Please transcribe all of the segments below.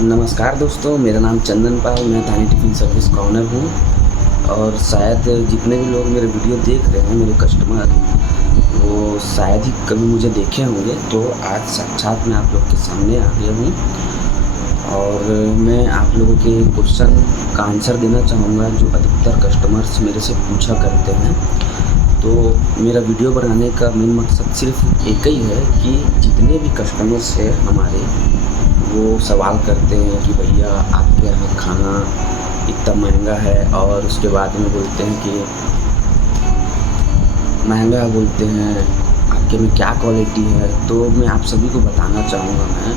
नमस्कार दोस्तों, मेरा नाम चंदन पाल, मैं धानी टिफ़िन सर्विस का ऑनर हूँ। और शायद जितने भी लोग मेरे वीडियो देख रहे हैं, मेरे कस्टमर, वो शायद ही कभी मुझे देखे होंगे। तो आज साक्षात मैं आप लोग के सामने आ गया हूँ और मैं आप लोगों के क्वेश्चन का आंसर देना चाहूँगा जो अधिकतर कस्टमर्स मेरे से पूछा करते हैं। तो मेरा वीडियो बनाने का मेन मकसद सिर्फ एक ही है कि जितने भी कस्टमर्स हैं हमारे, वो सवाल करते हैं कि भैया आपके यहाँ खाना इतना महंगा है, और उसके बाद में बोलते हैं कि महंगा बोलते हैं, आपके में क्या क्वालिटी है। तो मैं आप सभी को बताना चाहूँगा मैं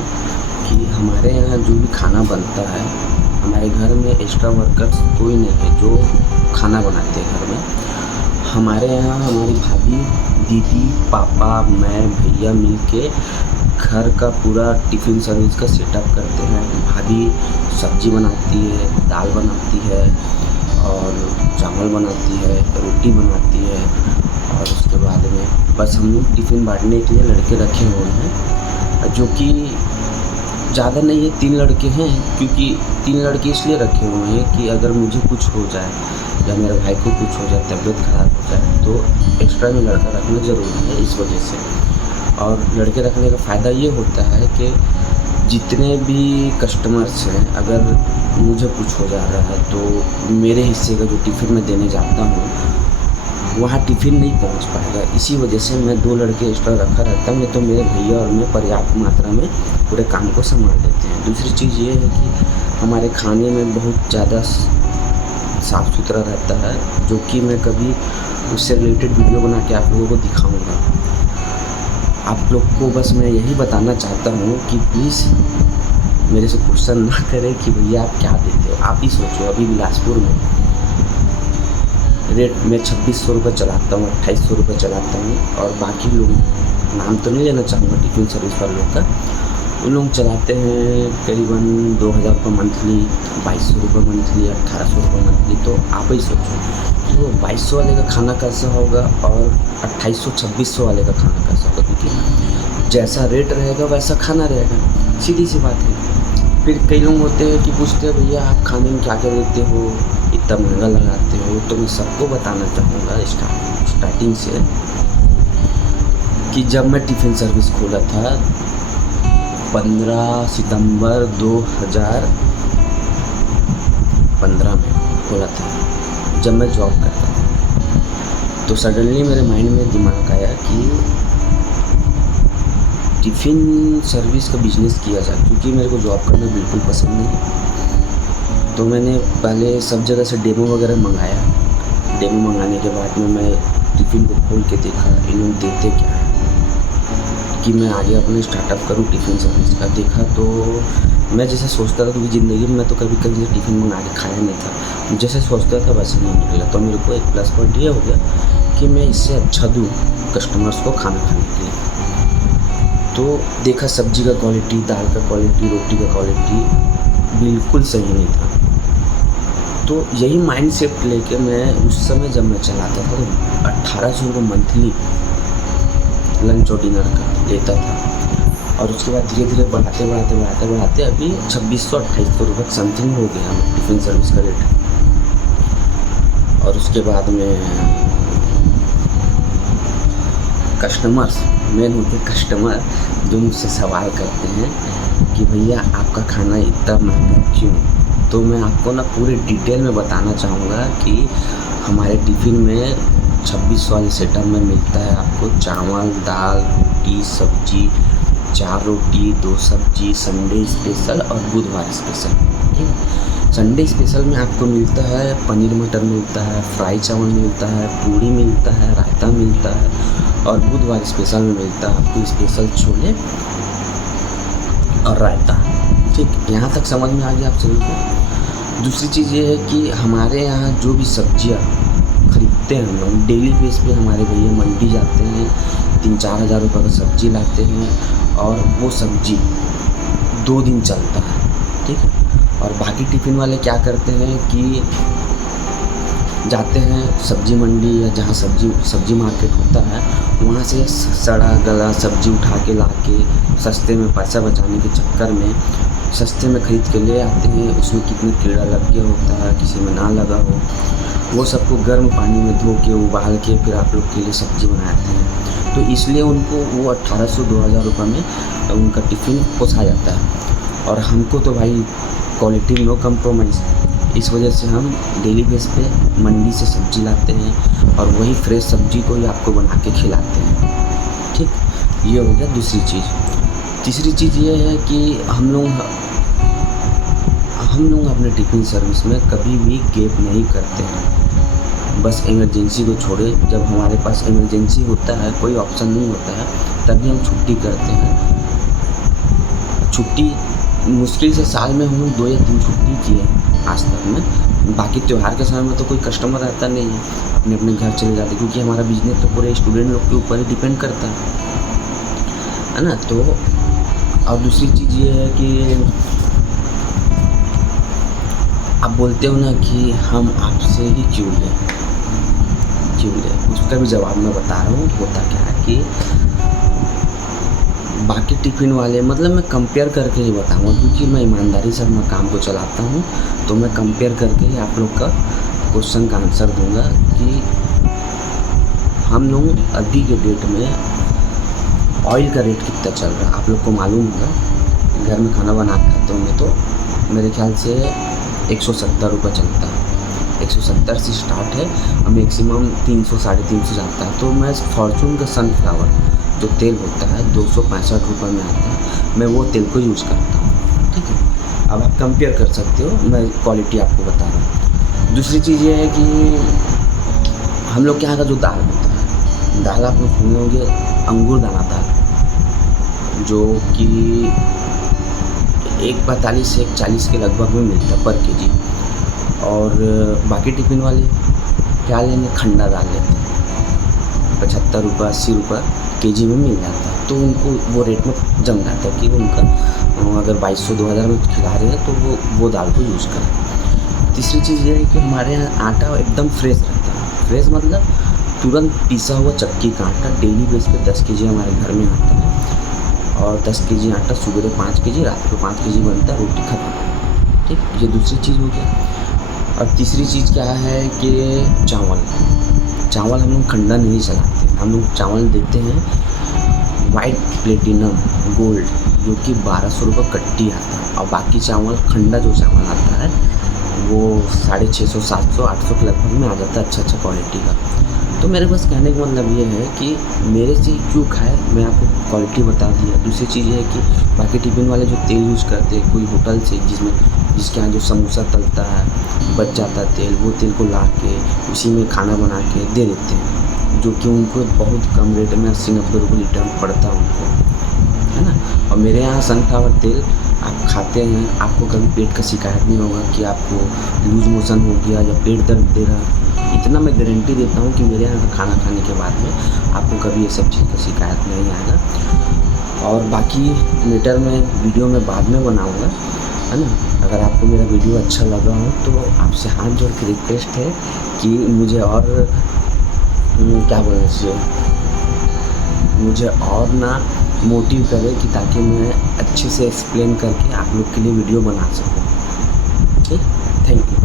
कि हमारे यहाँ जो भी खाना बनता है, हमारे घर में एक्स्ट्रा वर्कर्स कोई नहीं है जो खाना बनाते हैं घर में। हमारे यहाँ हमारी भाभी, दीदी, पापा, मैं, भैया मिलके घर का पूरा टिफ़िन सर्विस का सेटअप करते हैं। भाभी सब्ज़ी बनाती है, दाल बनाती है और चावल बनाती है, रोटी बनाती है। और उसके बाद में बस हम लोग टिफ़िन बांटने के लिए लड़के रखे हुए हैं, जो कि ज़्यादा नहीं है, 3 लड़के हैं। क्योंकि 3 लड़के इसलिए रखे हुए हैं कि अगर मुझे कुछ हो जाए या मेरे भाई को कुछ हो जाए, तबीयत ख़राब हो जाए, तो एक्स्ट्रा में लड़का रखना ज़रूरी है इस वजह से। और लड़के रखने का फ़ायदा ये होता है कि जितने भी कस्टमर्स हैं, अगर मुझे कुछ हो जा रहा है तो मेरे हिस्से का जो टिफ़िन मैं देने जाता हूँ, वहाँ टिफ़िन नहीं पहुँच पाएगा। इसी वजह से मैं 2 लड़के एक्स्ट्रा रखा रहता हूँ, नहीं तो मेरे भैया और मैं पर्याप्त मात्रा में पूरे काम को संभाल लेते हैं। दूसरी चीज़ ये है कि हमारे खाने में बहुत ज़्यादा साफ़ सुथरा रहता है, जो कि मैं कभी उससे रिलेटेड वीडियो बना के आप लोगों को दिखाऊँगा। आप लोग को बस मैं यही बताना चाहता हूँ कि प्लीज़ मेरे से क्वेश्चन ना करें कि भैया आप क्या देते हो। आप ही सोचो, अभी बिलासपुर में रेट में 2600 रुपये चलाता हूँ, 2800 रुपये चलाता हूँ। और बाकी लोग, नाम तो नहीं लेना चाहूँगा टिफ़िन सर्विस पर लोग का, उन लोग चलाते हैं करीबन 2000 रुपये मंथली, 2200 रुपये मंथली, 1800 रुपये मंथली। तो आप ही सोचो कि वो 2200 वाले का खाना कैसा होगा और 2800-2600 वाले का खाना कैसा होगा। क्योंकि जैसा रेट रहेगा वैसा खाना रहेगा, सीधी सी बात है। फिर कई लोग होते हैं कि पूछते हैं भैया आप खाने में क्या क्या देते हो, इतना महंगा लगाते हो। तो मैं सबको बताना चाहूँगा स्टार्टिंग से कि जब मैं टिफ़िन सर्विस खोला था 15 सितंबर 2015 में खोला था, जब मैं जॉब करता था। तो सडनली मेरे माइंड में दिमाग आया कि टिफ़िन सर्विस का बिज़नेस किया जाए, क्योंकि मेरे को जॉब करना बिल्कुल पसंद नहीं। तो मैंने पहले सब जगह से डेमो वगैरह मंगाया। डेमो मंगाने के बाद में मैं टिफ़िन को खोल के देखा इन लोग देते क्या है, कि मैं आगे अपने स्टार्टअप करूँ टिफ़िन सर्विस का। देखा तो मैं जैसे सोचता था, क्योंकि ज़िंदगी में मैं तो कभी कभी टिफ़िन मंगा के खाया नहीं था, जैसे सोचता था वैसे नहीं निकला। तो मेरे को एक प्लस पॉइंट ये हो गया कि मैं इससे अच्छा दूँ कस्टमर्स को खाना खाने के लिए। तो देखा सब्ज़ी का क्वालिटी, दाल का क्वालिटी, रोटी का क्वालिटी बिल्कुल सही नहीं था। तो यही माइंड सेट लेके मैं उस समय जब मैं चलाता था तो 1800 रुपये मंथली लंच और डिनर का लेता था। और उसके बाद धीरे धीरे बढ़ाते अभी 2600-2800 रुपये समथिंग हो गया टिफ़िन सर्विस का रेट। और उसके बाद में कस्टमर्स, मेन होते कस्टमर, जो मुझसे सवाल करते हैं कि भैया आपका खाना इतना महंगा क्यों। तो मैं आपको ना पूरे डिटेल में बताना चाहूँगा कि हमारे टिफ़िन में 2600 वाले सेटअप में मिलता है आपको चावल, दाल, रोटी, सब्जी, 4 रोटी, 2 सब्जी, संडे स्पेशल और बुधवार स्पेशल। ठीक है, संडे स्पेशल में आपको मिलता है पनीर मटर मिलता है, फ्राई चावल मिलता है, पूड़ी मिलता है, रायता मिलता है। और बुधवार स्पेशल में मिलता है आपको स्पेशल छोले और रायता। ठीक, यहाँ तक समझ में आ गया आप सभी को। दूसरी चीज़ ये है कि हमारे यहाँ जो भी सब्जियाँ खरीदते हैं हम लोग, डेली बेस पे हमारे भैया मंडी जाते हैं, 3-4 हज़ार रुपये का सब्ज़ी लाते हैं और वो सब्ज़ी 2 दिन चलता है। ठीक है, और बाकी टिफ़िन वाले क्या करते हैं कि जाते हैं सब्ज़ी मंडी या जहाँ सब्ज़ी मार्केट होता है, वहाँ से सड़ा गला सब्ज़ी उठा के ला के सस्ते में पैसा बचाने के चक्कर में सस्ते में ख़रीद के ले आते हैं, उसमें कितने कीड़ा लग गया होता है, किसी में ना लगा हो, वो सबको गर्म पानी में धो के उबाल के फिर आप लोग के लिए सब्ज़ी बनाते हैं। तो इसलिए उनको वो 1800-2000 रुपये में उनका टिफ़िन पोसा जाता है। और हमको तो भाई क्वालिटी में नो कम्प्रोमाइज़, इस वजह से हम डेली बेस पे मंडी से सब्ज़ी लाते हैं और वही फ्रेश सब्ज़ी को ही आपको बना के खिलाते हैं। ठीक, ये हो गया दूसरी चीज़। तीसरी चीज़ ये है कि हम लोग अपने टिफ़िन सर्विस में कभी भी गैप नहीं करते हैं। बस इमरजेंसी को छोड़े, जब हमारे पास इमरजेंसी होता है, कोई ऑप्शन नहीं होता है, तभी हम छुट्टी करते हैं। छुट्टी मुश्किल से साल में हम लोग 2 या 3 छुट्टी किए हैं आज तक में। बाकी त्यौहार के समय में तो कोई कस्टमर रहता नहीं है, अपने अपने घर चले जाते, क्योंकि हमारा बिजनेस तो पूरे स्टूडेंट लोग के ऊपर ही डिपेंड करता है ना। तो और दूसरी चीज़ ये है कि आप बोलते हो ना कि हम आपसे ही क्यों लें, उसका भी जवाब मैं बता रहा हूँ। होता क्या है कि बाकी टिफ़िन वाले, मतलब मैं कंपेयर करके ही बताऊँगा, क्योंकि मैं ईमानदारी से अपना काम को चलाता हूँ, तो मैं कंपेयर करके ही आप लोग का क्वेश्चन का आंसर दूँगा कि हम लोग अभी के डेट में ऑयल का रेट कितना चल रहा है आप लोग को मालूम होगा। घर में खाना बना के खाते होंगे तो मेरे ख्याल से 170 रुपये चलता है। 170 से स्टार्ट है और मैक्सिमम 300-350 जाता है। तो मैं फॉर्चून का सनफ्लावर जो तेल होता है 265 रुपये में आता है, मैं वो तेल को यूज़ करता हूँ। ठीक है, अब आप कंपेयर कर सकते हो, मैं क्वालिटी आपको बता रहा हूँ। दूसरी चीज़ ये है कि हम लोग के यहाँ का जो दाल होता है, दाल आप लोग सुने होंगे अंगूर दाना दाल, जो कि 1.45 से 1.40 के लगभग में मिलता है पर केजी। और बाकी टिफ़िन वाले क्या लेंगे, खंडा दाल लेते हैं, 75 रुपये 80 रुपये केजी में मिल जाता है। तो उनको वो रेट में जम जाता है कि उनका अगर 2200-2000 में खिला रहे हैं तो वो दाल को यूज़ करें। तीसरी चीज़ ये है कि हमारे यहाँ आटा एकदम फ्रेश रहता है। फ्रेश मतलब तुरंत पीसा हुआ चक्की का आटा डेली बेस पे 10 केजी हमारे घर में आता है। और 10 केजी आटा सुबह 5 केजी, रात को 5 केजी बनता है, रोटी खत्म। ठीक, ये दूसरी चीज़ हो गई। और तीसरी चीज़ क्या है कि चावल हम लोग खंडा नहीं चलाते, हम लोग चावल देते हैं वाइट प्लेटिनम गोल्ड, जो कि 1200 रुपये कट्टी आता है। और बाकी चावल खंडा जो चावल आता है वो 650, 700, 800 के लगभग में आ जाता है, अच्छा क्वालिटी का। तो मेरे पास कहने का मतलब ये है कि मेरे से क्यों खाए, मैं आपको क्वालिटी बता दिया। दूसरी चीज़ ये है कि बाकी टिफ़िन वाले जो तेल यूज़ करते हैं कोई होटल से, जिसके यहाँ जो समोसा तलता है बच जाता है तेल, वो तेल को ला के उसी में खाना बना के दे देते हैं, जो कि उनको बहुत कम रेट में 80-90 रुपये लीटर पड़ता है उनको, है ना। और मेरे यहाँ सनफ्लावर तेल आप खाते हैं, आपको कभी पेट का शिकायत नहीं होगा कि आपको लूज मोशन हो गया या पेट दर्द दे रहा। इतना मैं गारंटी देता हूँ कि मेरे यहाँ का खाना खाने के बाद में आपको कभी ये सब चीज़ का शिकायत नहीं आएगा। और बाकी मैटर में वीडियो में बाद में बनाऊँगा, है ना। अगर आपको मेरा वीडियो अच्छा लगा हो तो आपसे हाथ जोड़ के रिक्वेस्ट है कि मुझे और क्या बोलना चाहिए, मुझे और ना मोटिव करे कि ताकि मैं अच्छे से एक्सप्लेन करके आप लोग के लिए वीडियो बना सकूँ। ठीक, थैंक यू।